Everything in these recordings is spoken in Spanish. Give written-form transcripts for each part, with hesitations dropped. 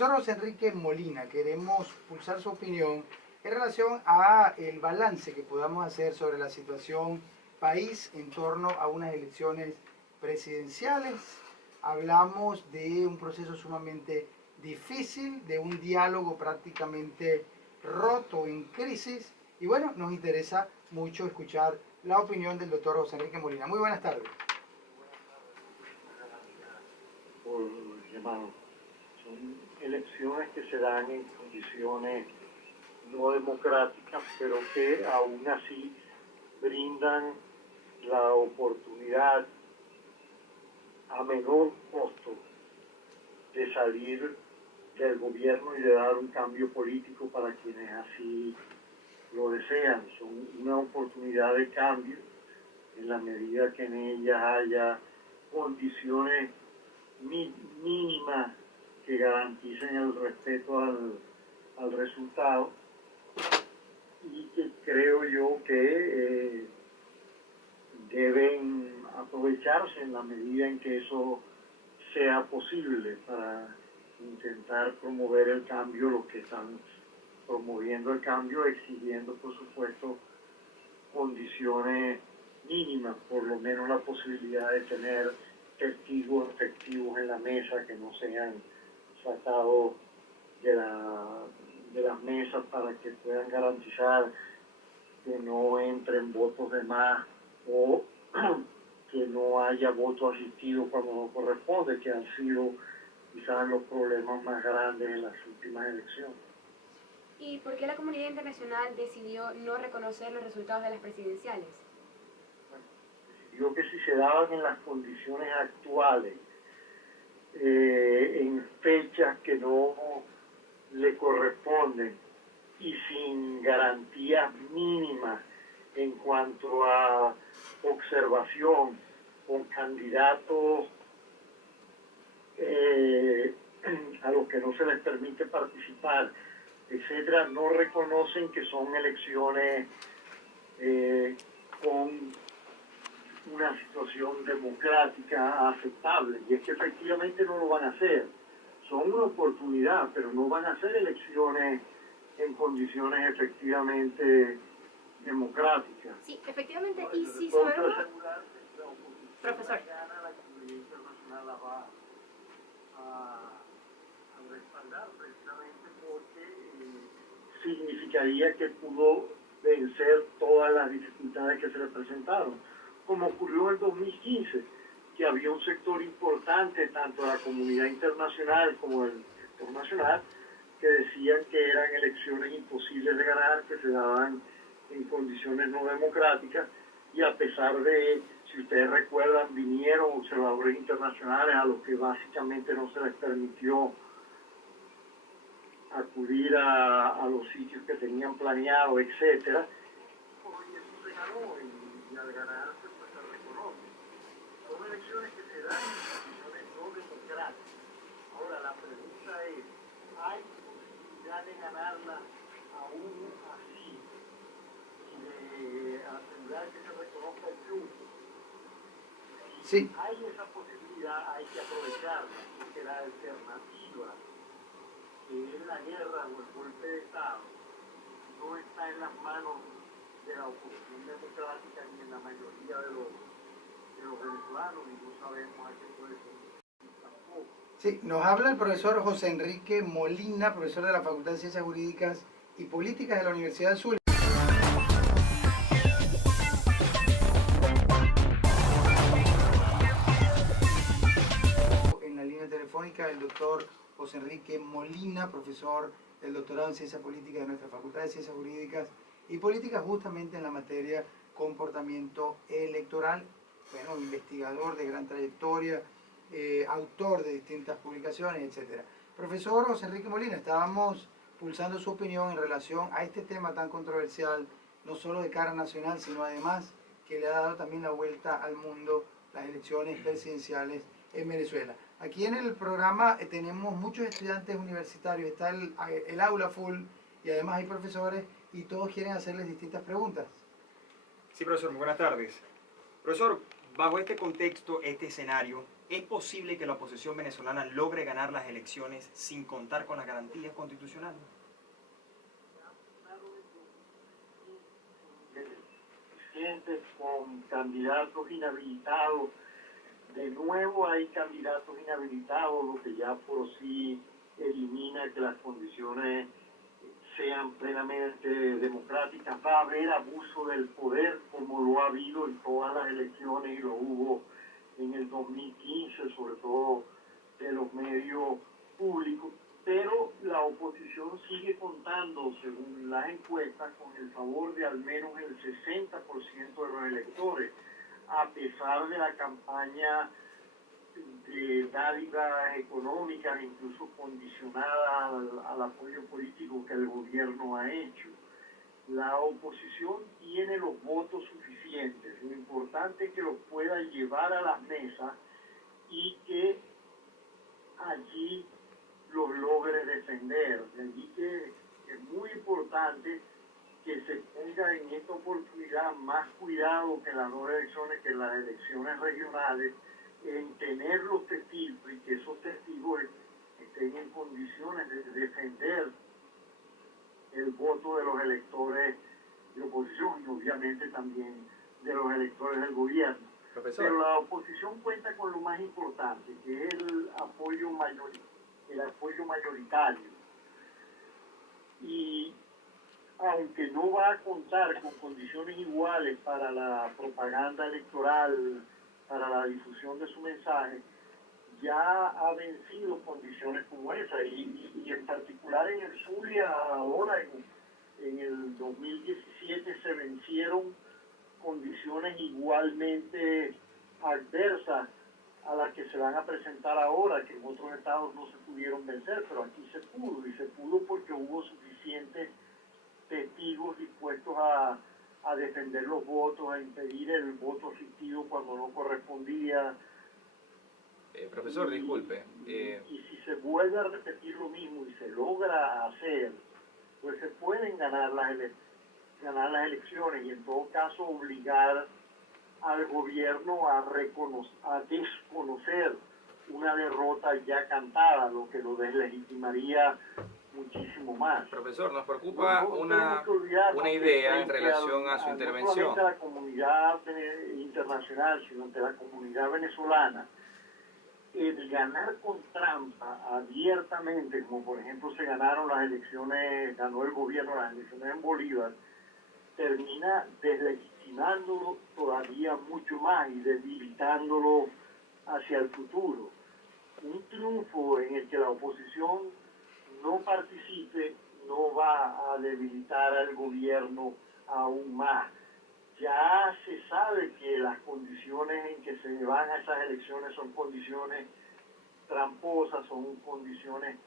Profesor José Enrique Molina, queremos pulsar su opinión en relación a el balance que podamos hacer sobre la situación país en torno a unas elecciones presidenciales. Hablamos de un proceso sumamente difícil, de un diálogo prácticamente roto, en crisis, y bueno, nos interesa mucho escuchar la opinión del doctor José Enrique Molina. Muy buenas tardes. Por llamado. Son elecciones que se dan en condiciones no democráticas, pero que aún así brindan la oportunidad a menor costo de salir del gobierno y de dar un cambio político para quienes así lo desean. Son una oportunidad de cambio en la medida que en ellas haya condiciones mínimas que garanticen el respeto al resultado, y que creo yo que deben aprovecharse en la medida en que eso sea posible para intentar promover el cambio, los que están promoviendo el cambio, exigiendo por supuesto condiciones mínimas, por lo menos la posibilidad de tener testigos efectivos en la mesa que no sean sacados de las mesas para que puedan garantizar que no entren votos de más o que no haya voto asistido cuando no corresponde, que han sido quizás los problemas más grandes en las últimas elecciones. ¿Y por qué la comunidad internacional decidió no reconocer los resultados de las presidenciales? Bueno, decidió que si se daban en las condiciones actuales, en fechas que no le corresponden y sin garantías mínimas en cuanto a observación, con candidatos a los que no se les permite participar, etcétera, no reconocen que son elecciones con una situación democrática aceptable, y es que efectivamente no lo van a hacer. Son una oportunidad, pero no van a ser elecciones en condiciones efectivamente democráticas. Sí, efectivamente, y Sobre si todo sabemos... asegurar que la oposición Profesor. gana, la comunidad internacional la va a respaldar, precisamente porque significaría que pudo vencer todas las dificultades que se le presentaron, como ocurrió en el 2015, que había un sector importante, tanto de la comunidad internacional como del sector nacional, que decían que eran elecciones imposibles de ganar, que se daban en condiciones no democráticas, y a pesar de, si ustedes recuerdan, vinieron observadores internacionales a los que básicamente no se les permitió acudir a los sitios que tenían planeado, etcétera. Y eso se ganó, y al ganarse pues se reconoce. Son elecciones que se dan en condiciones no democráticas. Ahora la pregunta es, ¿hay posibilidad de ganarla aún así y de asegurar que se reconozca el triunfo? Si Sí. hay esa posibilidad, hay que aprovecharla, porque la alternativa, que es la guerra o el golpe de Estado, no está en las manos de la oposición democrática ni en la mayoría de los venezolanos, y no sabemos a qué puede ser tampoco. Sí, nos habla el profesor José Enrique Molina, profesor de la Facultad de Ciencias Jurídicas y Políticas de la Universidad del Zulia. En la línea telefónica el doctor José Enrique Molina, profesor del doctorado en Ciencias Políticas de nuestra Facultad de Ciencias Jurídicas y Políticas, justamente en la materia comportamiento electoral. Bueno, investigador de gran trayectoria, autor de distintas publicaciones, etc. Profesor José Enrique Molina, estábamos pulsando su opinión en relación a este tema tan controversial, no solo de cara nacional, sino además que le ha dado también la vuelta al mundo, las elecciones presidenciales en Venezuela. Aquí en el programa tenemos muchos estudiantes universitarios, está el aula full, y además hay profesores y todos quieren hacerles distintas preguntas. Sí, profesor, muy buenas tardes. Profesor, bajo este contexto, este escenario, ¿Es posible que la oposición venezolana logre ganar las elecciones sin contar con las garantías constitucionales? Con candidatos inhabilitados. De nuevo hay candidatos inhabilitados, lo que ya por sí elimina que las condiciones sean plenamente democráticas. Va a haber abuso del poder, como lo ha habido en todas las elecciones y lo hubo en el 2015, sobre todo de los medios públicos. Pero la oposición sigue contando, según las encuestas, con el favor de al menos el 60% de los electores, a pesar de la campaña de dádivas económicas, incluso condicionadas al apoyo político que el gobierno ha hecho. La oposición tiene los votos suficientes. Lo importante es que los pueda llevar a las mesas y que allí los logre defender. De allí que es muy importante que se ponga en esta oportunidad más cuidado que en las dos elecciones, que en las elecciones regionales, en tener los testigos y que esos testigos estén en condiciones de defender el voto de los electores de oposición y obviamente también de los electores del gobierno. Profesor. Pero la oposición cuenta con lo más importante, que es el apoyo mayoritario. Y aunque no va a contar con condiciones iguales para la propaganda electoral, para la difusión de su mensaje, ya ha vencido condiciones como esa. Y en particular en el Zulia, ahora en el 2017 se vencieron condiciones igualmente adversas a las que se van a presentar ahora, que en otros estados no se pudieron vencer, pero aquí se pudo, y se pudo porque hubo suficientes testigos dispuestos a defender los votos, a impedir el voto asistido cuando no correspondía. Profesor, disculpe. Y si se vuelve a repetir lo mismo y se logra hacer, pues se pueden ganar las elecciones y en todo caso obligar al gobierno a desconocer una derrota ya cantada, lo que lo deslegitimaría muchísimo más. Profesor, nos preocupa No una idea en relación a su intervención. No solamente a la comunidad internacional, sino ante la comunidad venezolana. El ganar con trampa abiertamente, como por ejemplo se ganaron las elecciones, ganó el gobierno las elecciones en Bolívar, termina deslegitimándolo todavía mucho más y debilitándolo hacia el futuro. Un triunfo en el que la oposición no participe no va a debilitar al gobierno aún más. Ya se sabe que las condiciones en que se van a esas elecciones son condiciones tramposas, son condiciones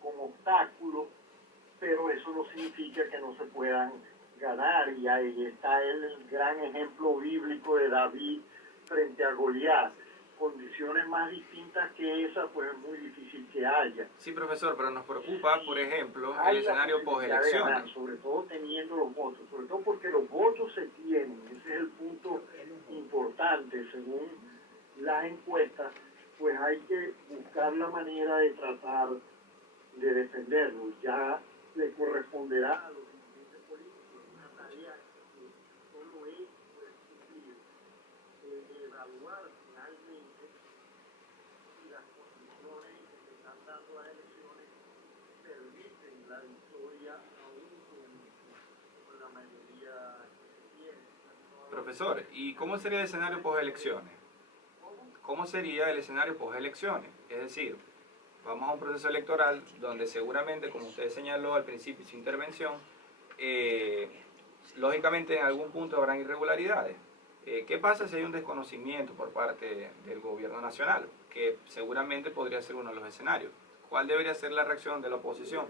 con obstáculos, pero eso no significa que no se puedan ganar. Y ahí está el gran ejemplo bíblico de David frente a Goliat. Condiciones más distintas que esas, pues es muy difícil que haya. Sí, profesor, pero nos preocupa, por ejemplo, Hay el escenario postelecciones. sobre todo teniendo los votos, sobre todo porque los votos se tienen, ese es el punto importante. Según las encuestas, pues hay que buscar la manera de tratar de defenderlos. Ya le corresponderá a los dirigentes políticos una tarea que solo ellos pueden cumplir, de evaluar finalmente si las condiciones que se están dando las elecciones permiten la victoria aún con la mayoría que se tiene. Profesor, ¿y cómo sería el escenario postelecciones? ¿Cómo sería el escenario postelecciones? Es decir, vamos a un proceso electoral donde seguramente, como usted señaló al principio de su intervención, lógicamente en algún punto habrán irregularidades. ¿Qué pasa si hay un desconocimiento por parte del gobierno nacional? Que seguramente podría ser uno de los escenarios. ¿Cuál debería ser la reacción de la oposición?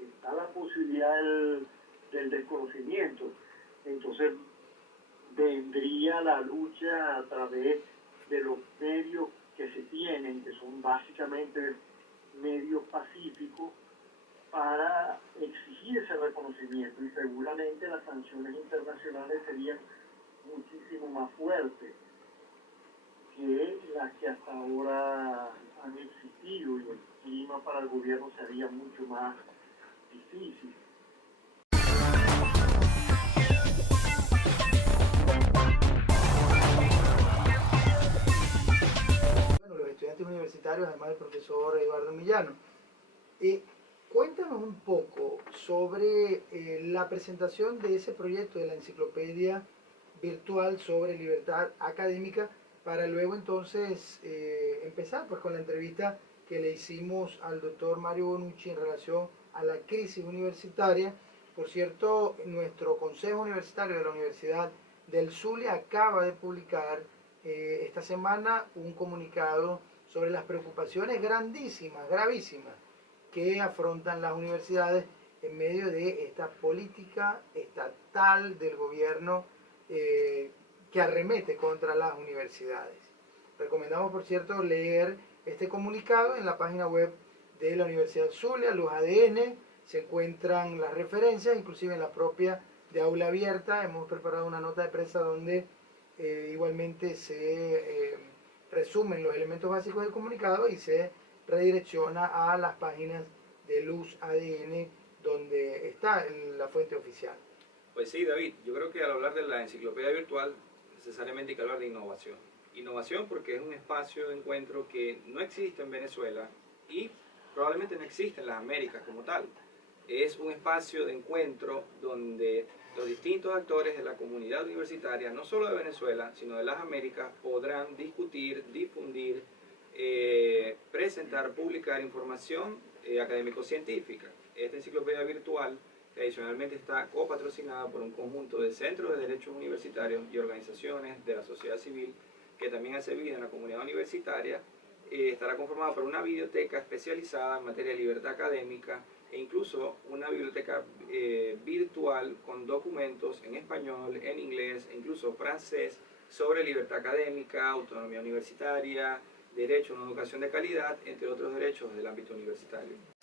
Está la posibilidad del desconocimiento. Entonces vendría la lucha a través de los medios que se tienen, que son básicamente medios pacíficos, para exigir ese reconocimiento, y seguramente las sanciones internacionales serían muchísimo más fuertes. que las que hasta ahora han existido, y el clima para el gobierno sería mucho más difícil. Bueno, los estudiantes universitarios, además del profesor Eduardo Millano. Cuéntanos un poco sobre la presentación de ese proyecto de la enciclopedia virtual sobre libertad académica, para luego entonces empezar pues con la entrevista que le hicimos al doctor Mario Bonucci en relación a la crisis universitaria. Por cierto, nuestro Consejo Universitario de la Universidad del Zulia acaba de publicar esta semana un comunicado sobre las preocupaciones grandísimas, gravísimas, que afrontan las universidades en medio de esta política estatal del gobierno que arremete contra las universidades. Recomendamos, por cierto, leer este comunicado en la página web de la Universidad Zulia, los ADN, se encuentran las referencias, inclusive en la propia de Aula Abierta. Hemos preparado una nota de prensa donde igualmente se resumen los elementos básicos del comunicado y se redirecciona a las páginas de Luz ADN donde está la fuente oficial. Pues sí, David, yo creo que al hablar de la enciclopedia virtual necesariamente hay que hablar de innovación. Innovación porque es un espacio de encuentro que no existe en Venezuela y probablemente no existe en las Américas como tal. Es un espacio de encuentro donde los distintos actores de la comunidad universitaria, no solo de Venezuela, sino de las Américas, podrán discutir, difundir, presentar, publicar información académico-científica. Esta enciclopedia virtual, que adicionalmente está copatrocinada por un conjunto de centros de derechos universitarios y organizaciones de la sociedad civil que también hace vida en la comunidad universitaria, estará conformada por una biblioteca especializada en materia de libertad académica e incluso una biblioteca virtual con documentos en español, en inglés e incluso francés sobre libertad académica, autonomía universitaria, derecho a una educación de calidad, entre otros derechos del ámbito universitario.